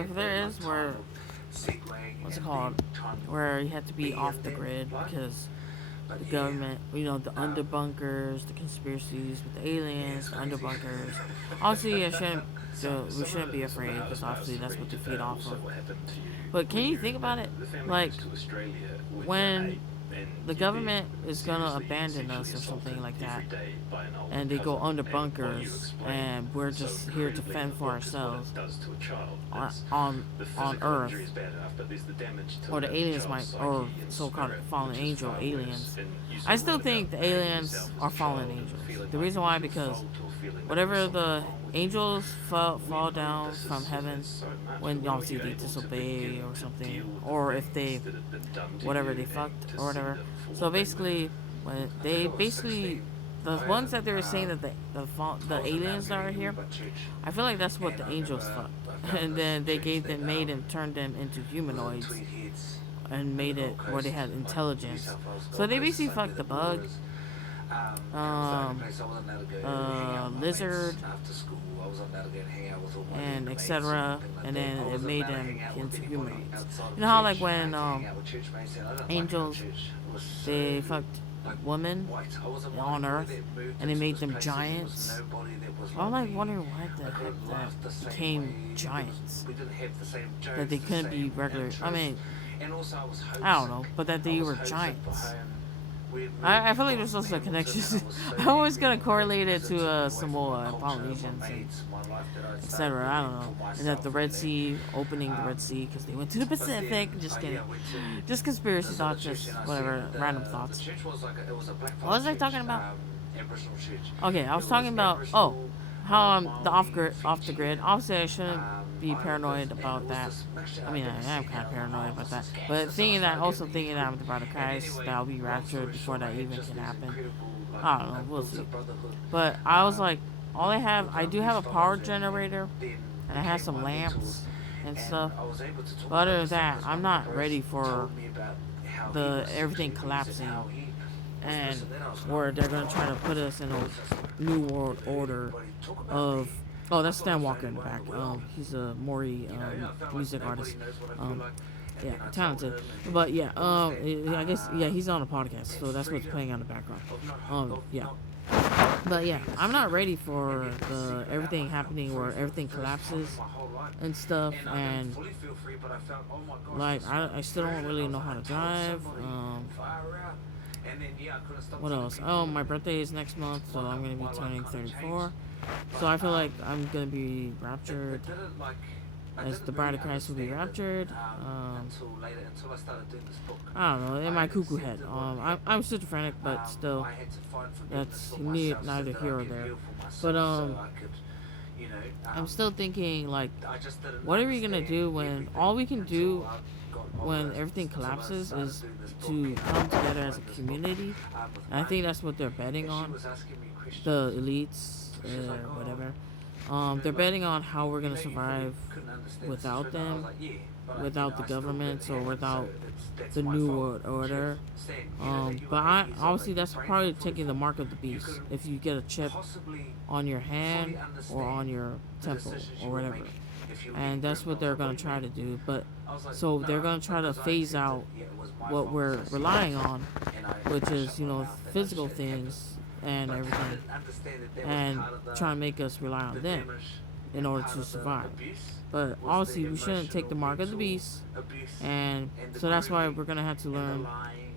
if there is where, what's it called, where you have to be off the grid because the government, the underbunkers, the conspiracies with the aliens, the underbunkers. Obviously, we shouldn't be afraid because obviously that's what they feed off of. But can you think about it? Like, when the government is gonna abandon us or something like that, and they go under bunkers, and we're just here to fend for ourselves on Earth, or the aliens might, or so-called fallen angel aliens. I still think the aliens are fallen angels. The reason why, because whatever the angels fall down from heaven when obviously they disobey or something, or if they whatever they fucked or whatever. So basically, when they basically the ones that they were saying that the aliens that are here, I feel like that's what the angels fucked, and then they made and turned them into humanoids, and made it where they had intelligence. So they basically fucked the bug, lizard, and etc. And then it made them into humanoids. You know how like when angels they fucked women on Earth and they made them giants. I'm like wondering why the heck that became giants. That they couldn't be regular. I mean, I don't know, but that they were giants. I feel like there's also a connection. I'm always gonna correlate it to Samoa and Polynesians and etc. I don't know. And that the Red Sea, opening the Red Sea because they went to the Pacific. Just kidding. Just conspiracy thoughts, just whatever, random thoughts. What was I talking about? Okay, I was talking about how I'm off the grid. Obviously, I shouldn't be paranoid about that. I mean, I am kind of paranoid about that. But thinking that I'm the bride of Christ, that I'll be raptured before that even can happen. I don't know. We'll see. But I was like, I do have a power generator, and I have some lamps and stuff. But other than that, I'm not ready for everything collapsing, and where they're gonna try to put us in a new world order of. Oh, that's Stan Walker in the back. He's a Maury music artist. Yeah, talented. But yeah, I guess he's on a podcast, so that's what's playing on the background. Yeah. But yeah, I'm not ready for everything happening where everything collapses and stuff, and like I still don't really know how to drive. What else? Oh, my birthday is next month, so I'm gonna be turning 34. So I feel like I'm gonna be raptured, as the bride of Christ will be raptured. I don't know, in my cuckoo head. I'm schizophrenic, but still, that's neither here or there. But I'm still thinking like, what are we gonna do when all we can do when everything collapses is to come together as a community? And I think that's what they're betting on. The elites. Whatever. They're betting on how we're gonna survive without them, without the government, or without the new world order. But obviously that's probably taking the mark of the beast. If you get a chip on your hand or on your temple or whatever, and that's what they're gonna try to do. But so they're gonna try to phase out what we're relying on, which is physical things and everything, and try to make us rely on them in order to survive. But obviously we shouldn't take the mark of the beast, and so that's why we're gonna have to learn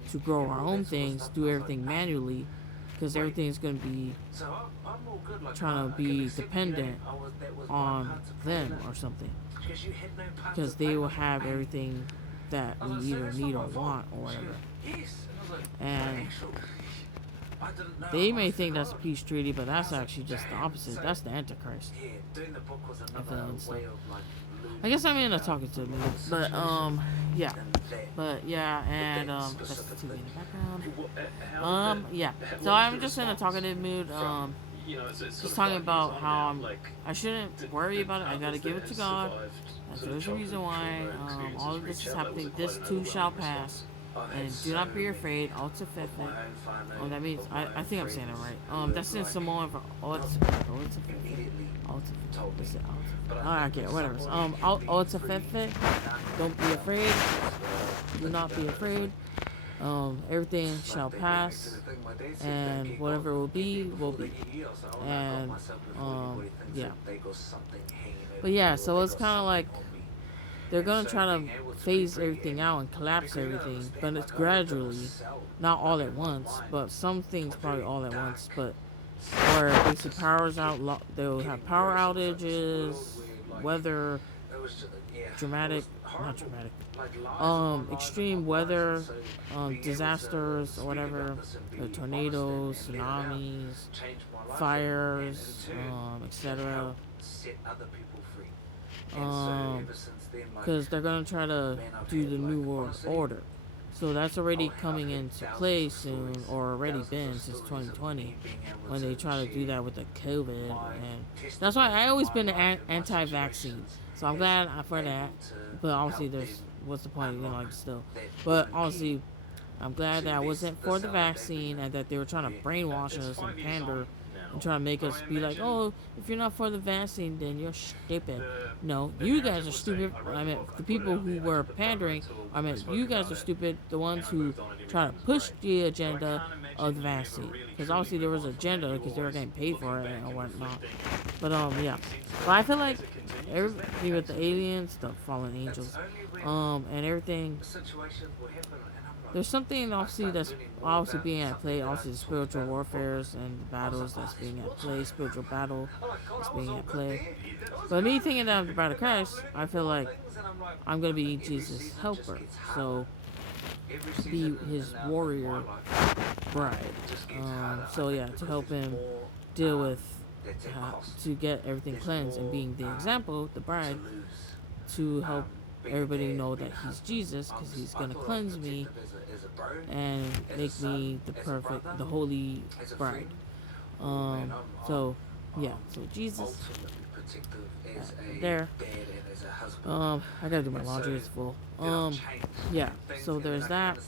to grow our own things, do everything manually, because everything's gonna be trying to be dependent on them or something, because they will have everything that we either need or want or whatever. And they may think that's a peace treaty, but that's actually just the opposite. That's the Antichrist. I guess I'm in a talking to me, but yeah, and that's the TV in the background. Yeah. So I'm just in a talkative mood. Just talking about how I shouldn't worry about it. I gotta give it to God. There's a reason why all of this is happening. This too shall pass. And do not be afraid. Altafefe. Oh, that means I think I'm saying it right. That's in Samoan for Altafefe. Is it Alta? I can't. Whatever. Altafefe. Don't be afraid. Do not be afraid. Everything shall pass, and whatever will be, will be. And yeah. But yeah, so it's kind of like they're gonna try to phase everything out and collapse everything, but it's gradually, not all at once. But some things probably all at once. But where basically powers out, they'll have power outages, weather, dramatic, not dramatic, extreme weather, disasters or whatever, tornadoes, tsunamis, fires, etc. Because they're gonna try to do the new world order. So that's already coming into play soon, or already been since 2020, when they try to do that with the COVID, and that's why I always been anti-vaccine. So I'm glad for that. But obviously, what's the point? Like still. But honestly, I'm glad that I wasn't for the vaccine and that they were trying to brainwash us and pander and trying to make us be like, oh, if you're not for the vaccine, then you're stupid. No, you guys are stupid. I mean, the people who were pandering, I mean, you guys are stupid. The ones who try to push the agenda of the vaccine. Because obviously there was an agenda because they were getting paid for it and whatnot. But, yeah. But I feel like everything with the aliens, the fallen angels, and everything, there's something obviously that's obviously being at play. Obviously, the spiritual warfares and the battles that's being at play. Spiritual battle that's being at play. But me thinking that I'm the bride of Christ, I feel like I'm gonna be Jesus' helper. So be his warrior bride. So yeah, to help him deal with to get everything cleansed and being the example, the bride, to help everybody know that he's Jesus, because he's gonna cleanse me and make me the holy bride. So yeah, so Jesus, there. I gotta do my laundry. It's full. Yeah. So there's that.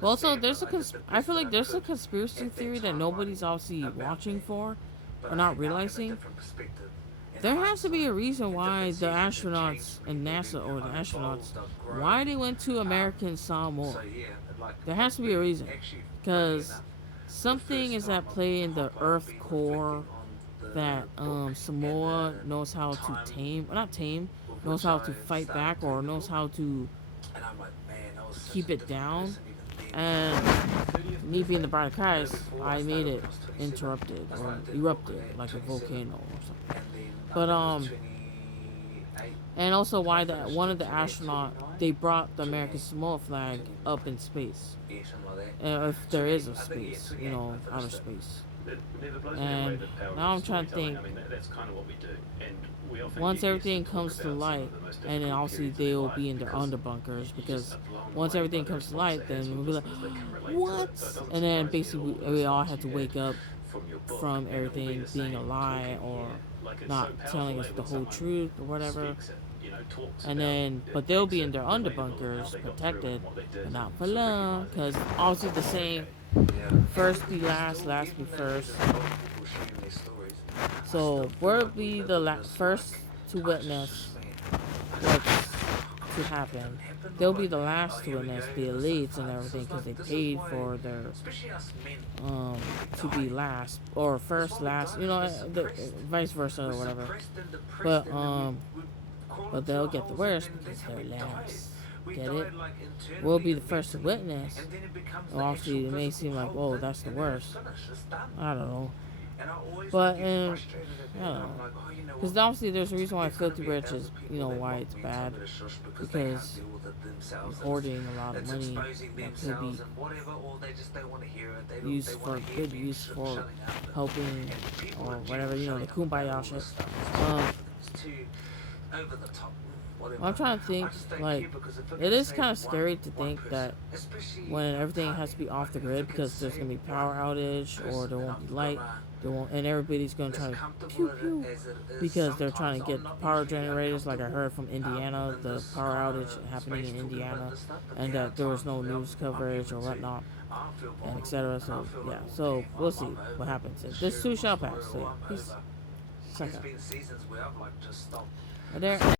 Well, also there's I feel like there's a conspiracy theory that nobody's obviously watching for or not realizing. There has to be a reason why the astronauts and NASA, or the astronauts, why they went to American Samoa. There has to be a reason, because something is at play in the Earth core that Samoa knows how to tame, or not tame, knows how to fight back, or knows how to keep it down. And me being the bride of Christ, I made it interrupted or erupted like a volcano or something. But and also why that one of the astronauts, they brought the American Samoa flag up in space, if there is a space, outer space. And now I'm trying to think, once everything comes to light, and then obviously they'll be in their underbunkers, because once everything comes to light, then we'll be like, what? And then basically we all have to wake up from everything being a lie, or not telling us the whole truth or whatever. And then, but they'll be in their underbunkers, protected, but not for long, because obviously the same, first be last, last be first. So we'll be the first to witness what's to happen. They'll be the last to witness, the elites and everything, because they paid for their to be last or first, last, vice versa or whatever. But they'll get the worst because they're last. Get it? We'll be the first to witness. Well, obviously, it may seem like, oh, that's the worst. I don't know. But, I don't know. Because obviously there's a reason why filthy rich is, why it's bad. Because hoarding a lot of money that could be used for good use for helping or whatever, the kumbaya shit. I'm trying to think, like, it is kind of scary to think that when everything has to be off the grid because there's going to be power outage, or there won't be light, and everybody's going to try to pew pew because they're trying to get power generators, like I heard from Indiana, the power outage happening in Indiana, and that there was no news coverage or whatnot, and etc. So, yeah, so we'll see what happens. This too shall pass, so yeah, peace. cocksucker. Right there.